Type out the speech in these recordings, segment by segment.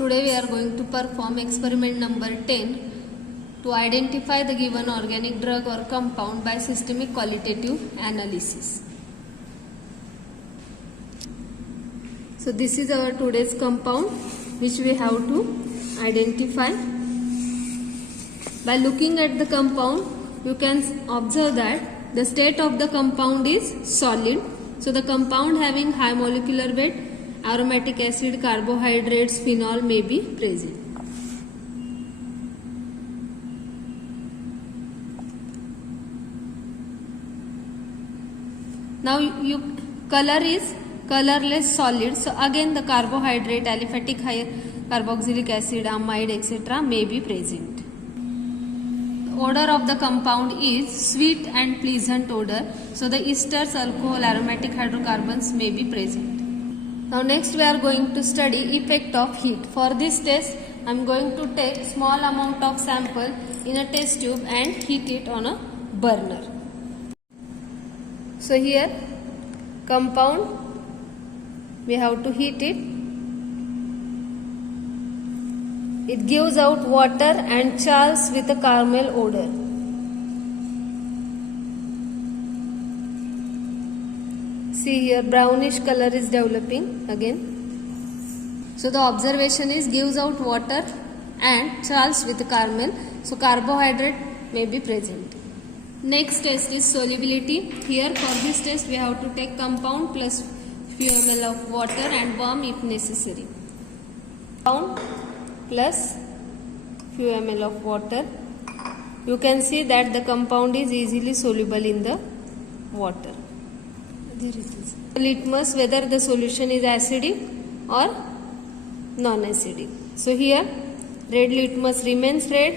Today we are going to perform experiment number 10 to identify the given organic drug or compound by systemic qualitative analysis. So this is our today's compound which we have to identify. By looking at the compound, you can observe that the state of the compound is solid. So the compound having high molecular weight, aromatic acid, carbohydrates, phenol may be present. Now color is colorless solid. So again the carbohydrate, aliphatic high carboxylic acid, amide, etc. may be present. The odor of the compound is sweet and pleasant odor. So the esters, alcohol, aromatic hydrocarbons may be present. Now next we are going to study effect of heat. For this test I am going to take small amount of sample in a test tube and heat it on a burner. So here compound we have to heat it. It gives out water and Charles with a caramel odor. See here brownish color is developing again. So the observation is gives out water and Charles with caramel. So carbohydrate may be present. Next test is solubility. Here for this test we have to take compound plus few ml of water and warm if necessary. Compound plus few ml of water. You can see that the compound is easily soluble in the water. Litmus whether the solution is acidic or non-acidic. So here red litmus remains red,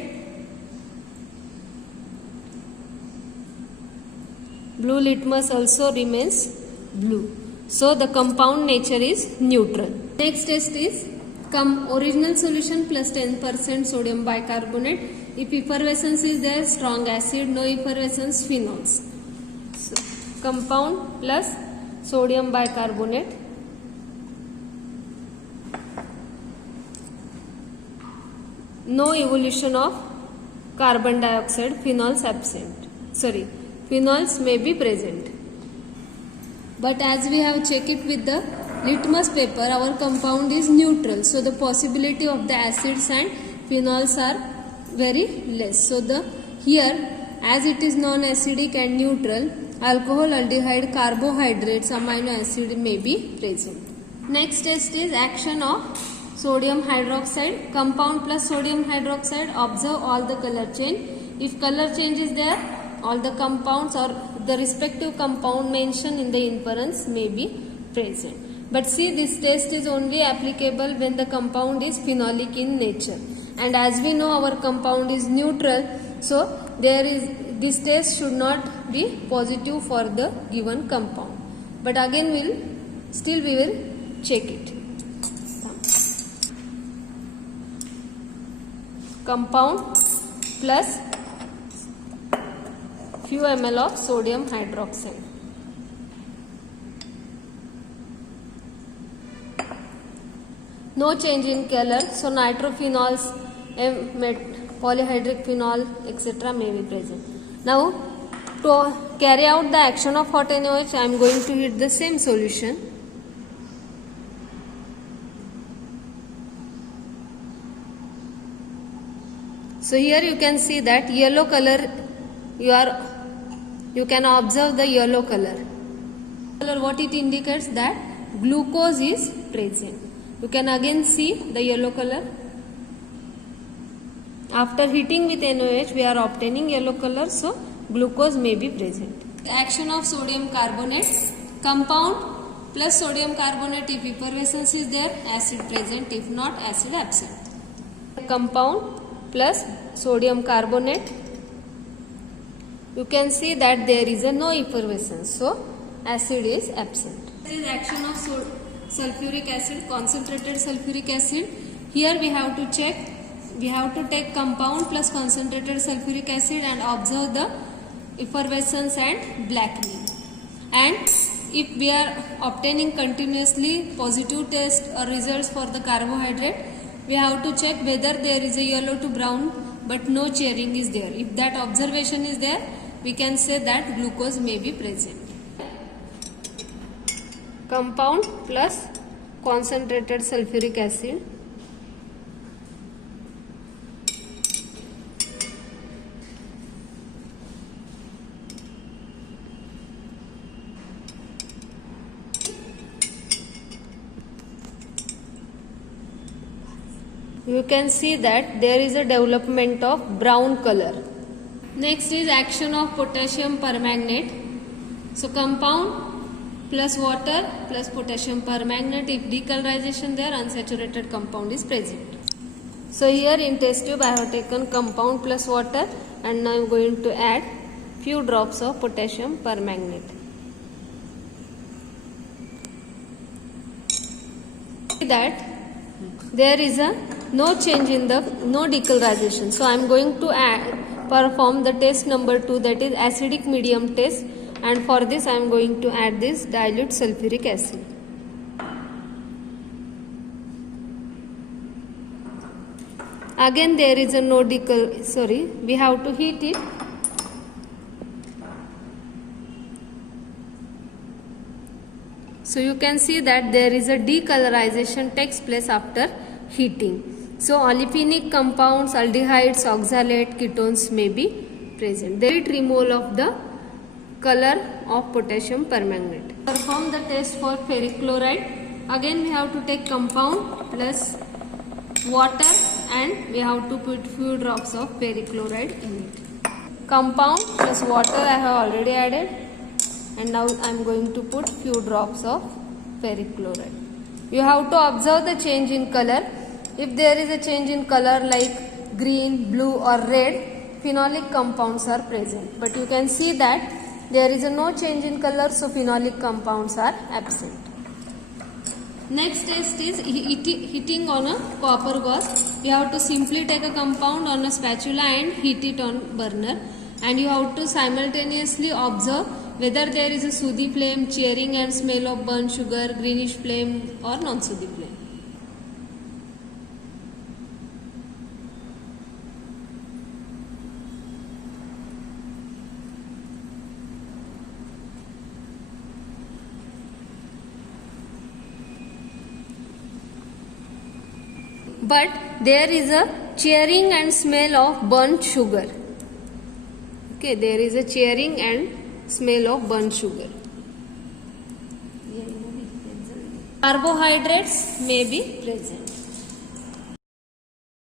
blue litmus also remains blue. So the compound nature is neutral. Next test is original solution plus 10% sodium bicarbonate. If effervescence is there, strong acid, no effervescence, phenols. So, compound plus sodium bicarbonate. No evolution of carbon dioxide, phenols absent. Phenols may be present. But as we have checked it with the litmus paper, our compound is neutral. So the possibility of the acids and phenols are very less. So here as it is non-acidic and neutral, alcohol, aldehyde, carbohydrates, amino acid may be present. Next test is action of sodium hydroxide. Compound plus sodium hydroxide. Observe all the color change. If color change is there, all the compounds or the respective compound mentioned in the inference may be present. But see, this test is only applicable when the compound is phenolic in nature. And as we know our compound is neutral, so this test should not be positive for the given compound. But again we will check it. Compound plus few ml of sodium hydroxide. No change in color, so nitrophenols, polyhydric phenol, etc. may be present. Now, to carry out the action of hot NaOH, I am going to heat the same solution. So here you can see that yellow color, you can observe the yellow color. What it indicates that glucose is present. You can again see the yellow color. After heating with NaOH, we are obtaining yellow color, so glucose may be present. Action of sodium carbonate. Compound plus sodium carbonate, if effervescence is there, acid present, if not, acid absent. Compound plus sodium carbonate. You can see that there is no effervescence, so acid is absent. This is action of sulfuric acid, concentrated sulfuric acid. Here we have to check, we have to take compound plus concentrated sulfuric acid and observe the effervescence and blackening. And if we are obtaining continuously positive test or results for the carbohydrate, we have to check whether there is a yellow to brown but no cheering is there. If that observation is there, we can say that glucose may be present. Compound plus concentrated sulfuric acid. You can see that there is a development of brown color. Next is action of potassium permanganate. So compound plus water plus potassium permanganate, if decolorization there, unsaturated compound is present. So here in test tube I have taken compound plus water and now I am going to add few drops of potassium permanganate. See that there is no change in no decolorization. So I am going to perform the test number 2, that is acidic medium test, and for this I am going to add this dilute sulfuric acid. Again there is we have to heat it. So you can see that there is a decolorization takes place after heating. So olefinic compounds, aldehydes, oxalate, ketones may be present. There is removal of the color of potassium permanganate. Perform the test for ferric chloride. Again we have to take compound plus water and we have to put few drops of ferric chloride in it. Compound plus water I have already added, and now I am going to put few drops of ferric chloride. You have to observe the change in color. If there is a change in color like green, blue or red, phenolic compounds are present. But you can see that there is no change in color, so phenolic compounds are absent. Next test is heating on a copper gauze. You have to simply take a compound on a spatula and heat it on burner, and you have to simultaneously observe whether there is a sooty flame, cheering and smell of burnt sugar, greenish flame or non-sooty flame. But there is a cheering and smell of burnt sugar. Okay, there is a cheering and smell of burnt sugar. Carbohydrates may be present.